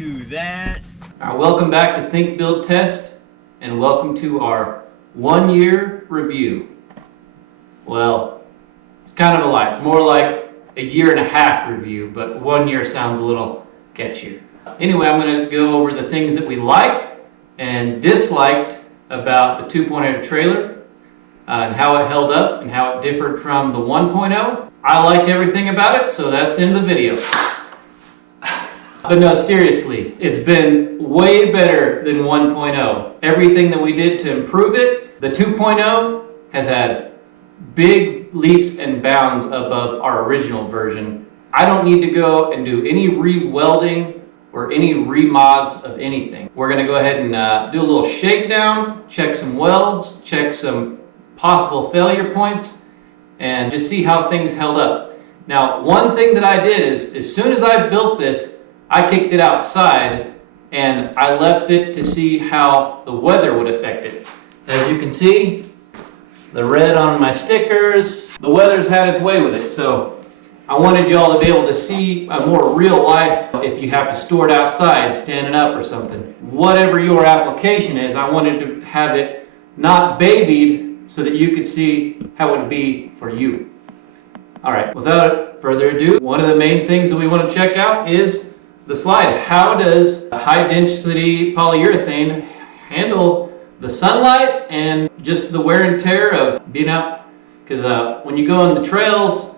to that. Welcome back to Think, Build, Test, and welcome to our 1 year review. Well, it's kind of a lie. It's more like a 1.5 year review, but 1 year sounds a little catchier. Anyway, I'm going to go over the things that we liked and disliked about the 2.0 trailer and how it held up and how it differed from the 1.0. I liked everything about it, so that's the end of the video. But no, seriously, it's been way better than 1.0. Everything that we did to improve it, the 2.0 has had big leaps and bounds above our original version. I don't need to go and do any re-welding or any remods of anything. We're gonna go ahead and do a little shakedown, check some welds, check some possible failure points, and just see how things held up. Now, one thing that I did is, as soon as I built this, I kicked it outside and I left it to see how the weather would affect it. As you can see, the red on my stickers, the weather's had its way with it. So I wanted y'all to be able to see a more real life if you have to store it outside, standing up or something. Whatever your application is, I wanted to have it not babied so that you could see how it would be for you. All right, without further ado, one of the main things that we want to check out is the slide. How does high density polyurethane handle the sunlight and just the wear and tear of being out? Because when you go on the trails,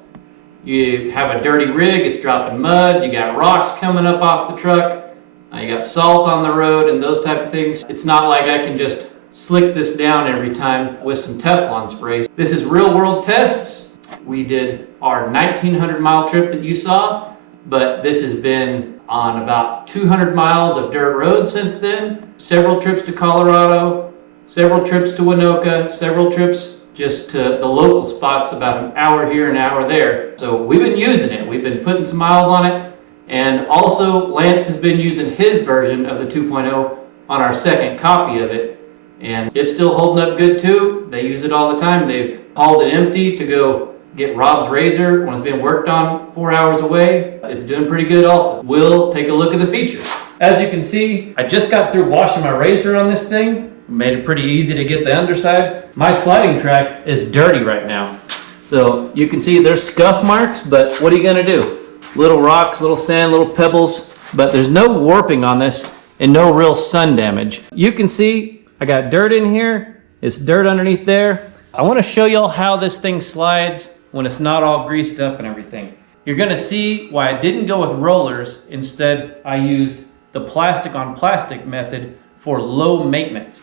you have a dirty rig, it's dropping mud, you got rocks coming up off the truck, you got salt on the road and those type of things. It's not like I can just slick this down every time with some Teflon sprays. This is real world tests. We did our 1,900 mile trip that you saw, but this has been on about 200 miles of dirt road since then. Several trips to Colorado, several trips to Winoka, several trips just to the local spots, about an hour here, an hour there. So we've been using it. We've been putting some miles on it. And also Lance has been using his version of the 2.0 on our second copy of it. And it's still holding up good too. They use it all the time. They've hauled it empty to go get Rob's razor when it's being worked on 4 hours away. It's doing pretty good also. We'll take a look at the features. As you can see, I just got through washing my razor on this thing. Made it pretty easy to get the underside. My sliding track is dirty right now. So you can see there's scuff marks, but what are you gonna do? Little rocks, little sand, little pebbles, but there's no warping on this and no real sun damage. You can see I got dirt in here. It's dirt underneath there. I wanna show y'all how this thing slides when it's not all greased up and everything. You're gonna see why I didn't go with rollers. Instead, I used the plastic on plastic method for low maintenance.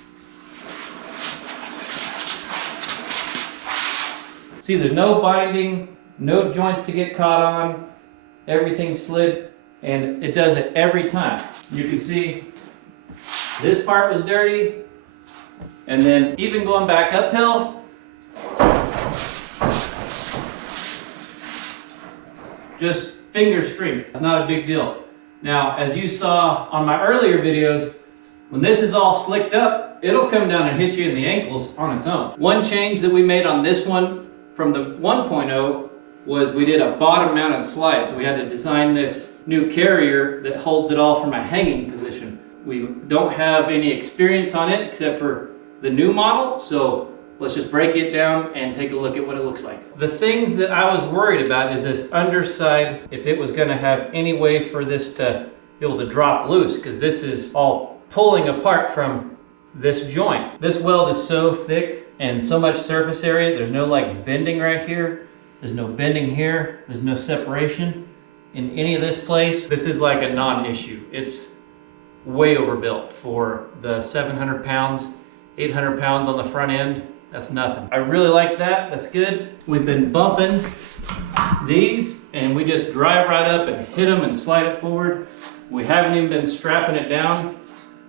See, there's no binding, no joints to get caught on, everything slid, and it does it every time. You can see this part was dirty, and then even going back uphill, just finger strength. It's not a big deal. Now, as you saw on my earlier videos, when this is all slicked up, it'll come down and hit you in the ankles on its own. One change that we made on this one from the 1.0 was we did a bottom mounted slide. So we had to design this new carrier that holds it all from a hanging position. We don't have any experience on it except for the new model. So let's just break it down and take a look at what it looks like. The things that I was worried about is this underside, if it was gonna have any way for this to be able to drop loose, because this is all pulling apart from this joint. This weld is so thick and so much surface area. There's no like bending right here. There's no bending here. There's no separation in any of this place. This is like a non-issue. It's way overbuilt for the 700 pounds, 800 pounds on the front end. That's nothing. I really like that. That's good. We've been bumping these and we just drive right up and hit them and slide it forward. We haven't even been strapping it down.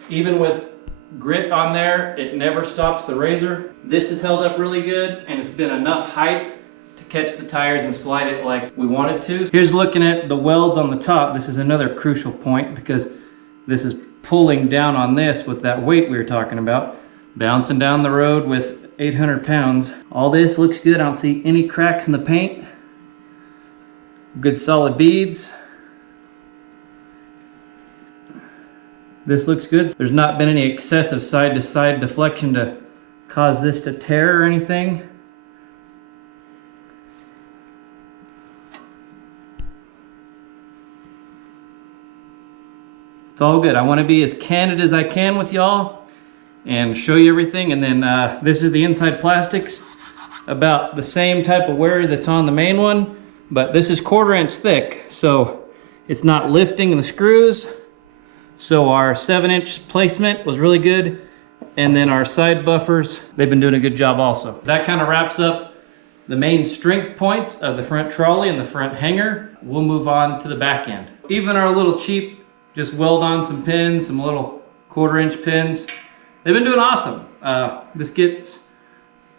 Even with grit on there, it never stops the razor. This has held up really good and it's been enough height to catch the tires and slide it like we wanted to. Here's looking at the welds on the top. This is another crucial point because this is pulling down on this with that weight we were talking about. Bouncing down the road with 800 pounds. All this looks good. I don't see any cracks in the paint. Good solid beads. This looks good. There's not been any excessive side-to-side deflection to cause this to tear or anything. It's all good. I want to be as candid as I can with y'all and show you everything. And then this is the inside plastics, about the same type of wear that's on the main one, but this is 1/4 inch thick, so it's not lifting the screws. So our 7-inch placement was really good. And then our side buffers, they've been doing a good job also. That kind of wraps up the main strength points of the front trolley and the front hanger. We'll move on to the back end. Even our little cheap, just weld on some pins, some little 1/4 inch pins. They've been doing awesome. This gets,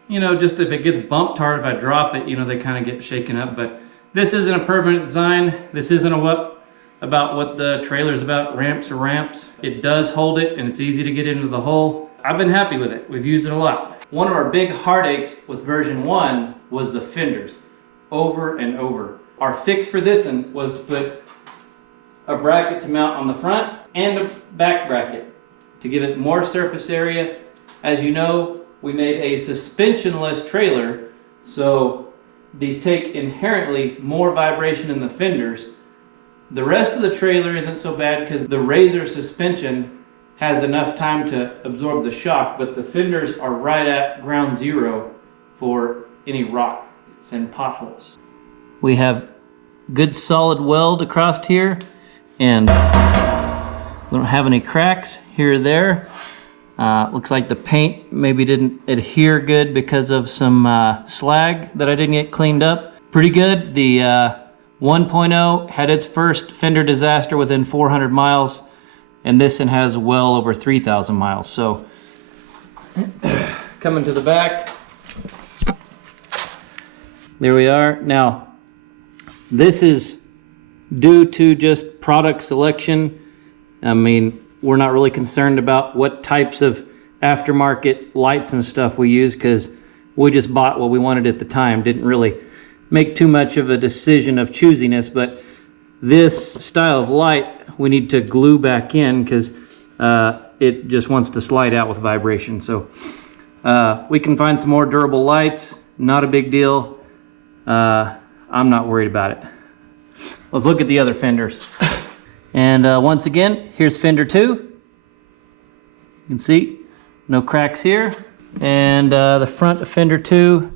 you know, just if it gets bumped hard, if I drop it, you know, they kind of get shaken up. But this isn't a permanent design. This isn't about what the trailer's about, ramps are ramps. It does hold it and it's easy to get into the hole. I've been happy with it. We've used it a lot. One of our big heartaches with version 1 was the fenders, over and over. Our fix for this one was to put a bracket to mount on the front and a back bracket to give it more surface area. As you know, we made a suspensionless trailer, so these take inherently more vibration in the fenders. The rest of the trailer isn't so bad because the Razor suspension has enough time to absorb the shock, but the fenders are right at ground zero for any rocks and potholes. We have good solid weld across here, and we don't have any cracks here or there. Looks like the paint maybe didn't adhere good because of some slag that I didn't get cleaned up. Pretty good. The 1.0 had its first fender disaster within 400 miles, and this one has well over 3,000 miles. So coming to the back, there we are. Now, this is due to just product selection. I mean, we're not really concerned about what types of aftermarket lights and stuff we use because we just bought what we wanted at the time. Didn't really make too much of a decision of choosing this, but this style of light we need to glue back in because it just wants to slide out with vibration. So we can find some more durable lights, not a big deal. I'm not worried about it. Let's look at the other fenders. And once again, here's fender 2. You can see no cracks here. And the front of fender 2.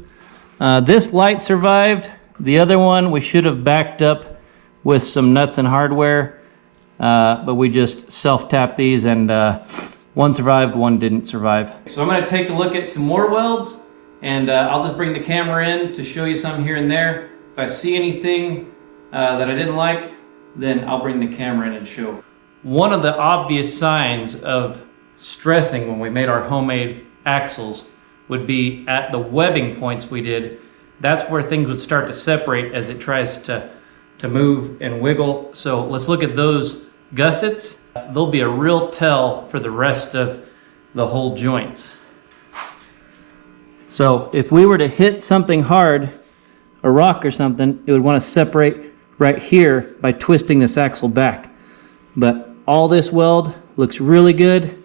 This light survived. The other one we should have backed up with some nuts and hardware, but we just self-tapped these, and one survived, one didn't survive. So I'm going to take a look at some more welds, and I'll just bring the camera in to show you some here and there. If I see anything that I didn't like, then I'll bring the camera in and show. One of the obvious signs of stressing when we made our homemade axles would be at the webbing points we did. That's where things would start to separate as it tries to move and wiggle. So let's look at those gussets. They'll be a real tell for the rest of the whole joints. So if we were to hit something hard, a rock or something, it would want to separate right here by twisting this axle back. But all this weld looks really good,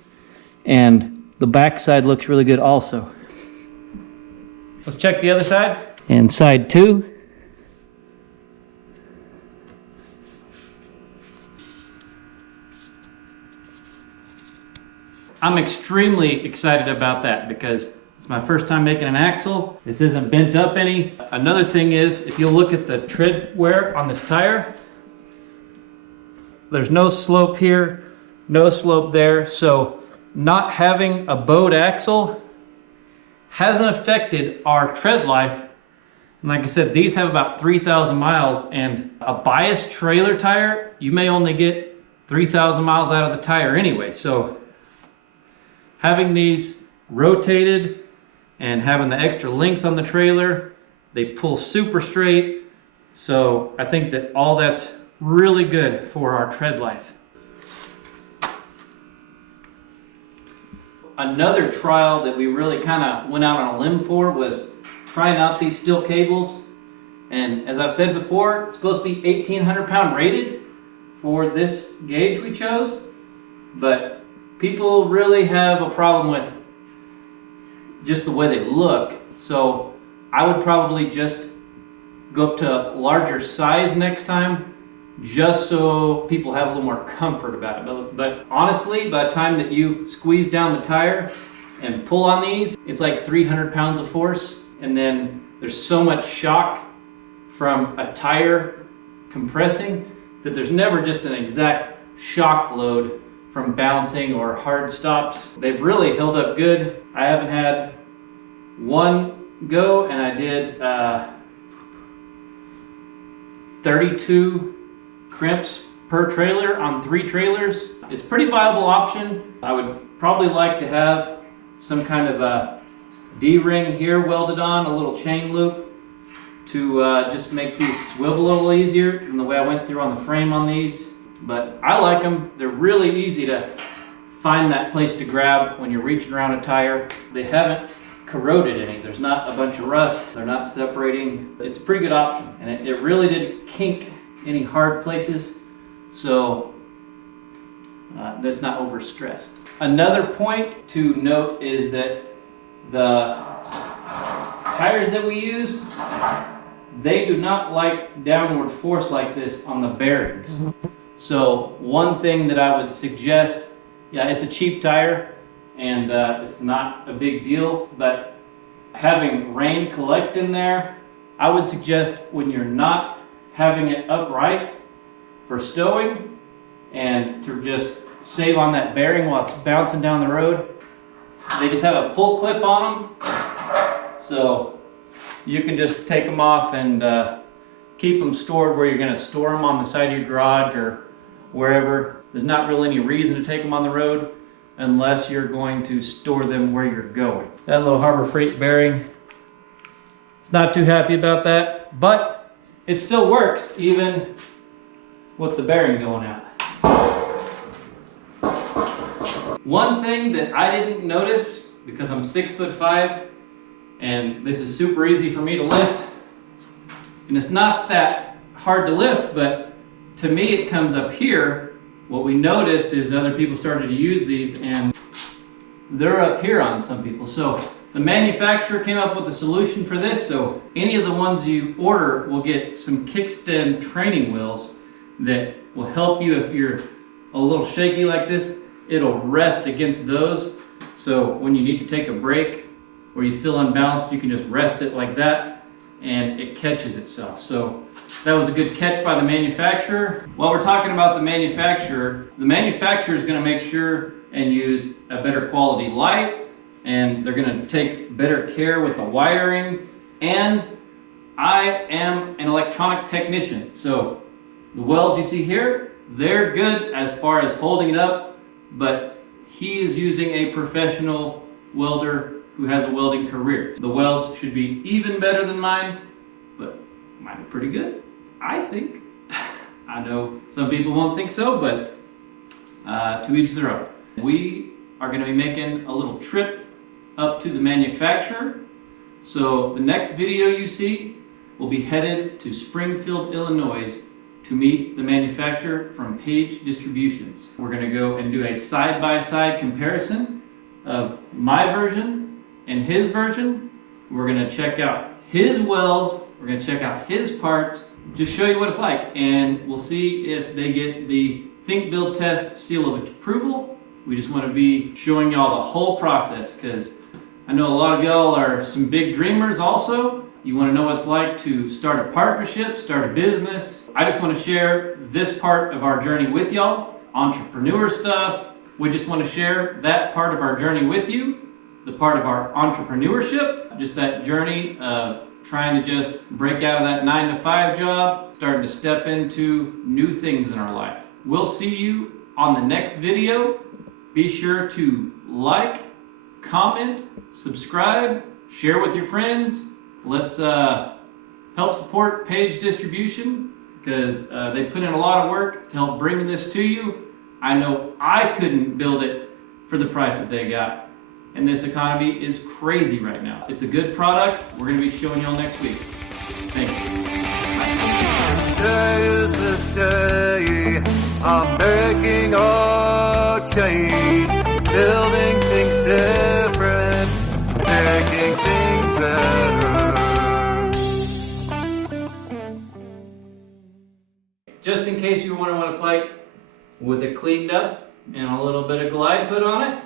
and the back side looks really good also. Let's check the other side. And side 2. I'm extremely excited about that because it's my first time making an axle. This isn't bent up any. Another thing is, if you look at the tread wear on this tire, there's no slope here, no slope there. So not having a bowed axle hasn't affected our tread life. And like I said, these have about 3,000 miles, and a biased trailer tire, you may only get 3,000 miles out of the tire anyway. So having these rotated and having the extra length on the trailer, they pull super straight. So I think that all that's really good for our tread life. Another trial that we really kind of went out on a limb for was trying out these steel cables. And as I've said before, it's supposed to be 1,800 pound rated for this gauge we chose. but people really have a problem with just the way they look. So I would probably just go up to larger size next time, just so people have a little more comfort about it. But honestly, by the time that you squeeze down the tire and pull on these, it's like 300 pounds of force. And then there's so much shock from a tire compressing that there's never just an exact shock load from bouncing or hard stops. They've really held up good. I haven't had one go, and I did 32 crimps per trailer on 3 trailers. It's a pretty viable option. I would probably like to have some kind of a D-ring here welded on, a little chain loop to just make these swivel a little easier than the way I went through on the frame on these. But I like them. They're really easy to find that place to grab when you're reaching around a tire. They haven't corroded any. There's not a bunch of rust. They're not separating. It's a pretty good option, and it really didn't kink any hard places, so that's not overstressed. Another point to note is that the tires that we use, they do not like downward force like this on the bearings. So one thing that I would suggest, yeah, it's a cheap tire and it's not a big deal, but having rain collect in there, I would suggest when you're not having it upright for stowing and to just save on that bearing while it's bouncing down the road, they just have a pull clip on them, so you can just take them off and keep them stored where you're going to store them on the side of your garage or wherever. There's not really any reason to take them on the road unless you're going to store them where you're going. That little Harbor Freight bearing, it's not too happy about that, but it still works even with the bearing going out. One thing that I didn't notice, because I'm 6'5", and this is super easy for me to lift, and it's not that hard to lift, but to me it comes up here. What we noticed is other people started to use these and they're up here on some people. So the manufacturer came up with a solution for this. So any of the ones you order will get some kickstand training wheels that will help you if you're a little shaky like this. It'll rest against those. So when you need to take a break or you feel unbalanced, you can just rest it like that and it catches itself. So that was a good catch by the manufacturer. While we're talking about the manufacturer is going to make sure and use a better quality light, and they're going to take better care with the wiring. And I am an electronic technician, so the welds you see here, they're good as far as holding it up, but he is using a professional welder who has a welding career. The welds should be even better than mine, but mine are pretty good, I think. I know some people won't think so, but to each their own. We are going to be making a little trip up to the manufacturer. So the next video you see will be headed to Springfield, Illinois to meet the manufacturer from Page Distributions. We're going to go and do a side-by-side comparison of my version and his version. We're going to check out his welds, we're going to check out his parts, just show you what it's like, and we'll see if they get the Think Build Test seal of approval. We just want to be showing y'all the whole process, because I know a lot of y'all are some big dreamers also. You want to know what it's like to start a partnership, start a business. I just want to share this part of our journey with y'all, entrepreneur stuff. We just want to share that part of our journey with you, the part of our entrepreneurship, just that journey of trying to just break out of that 9-to-5 job, starting to step into new things in our life. We'll see you on the next video. Be sure to like, comment, subscribe, share with your friends. Let's help support Page Distribution, because they put in a lot of work to help bring this to you. I know I couldn't build it for the price that they got. And this economy is crazy right now. It's a good product. We're going to be showing y'all next week. Thanks. Today is the day I'm making all about change, building things different, making things better. Just in case you want to flake with it cleaned up and a little bit of glide put on it,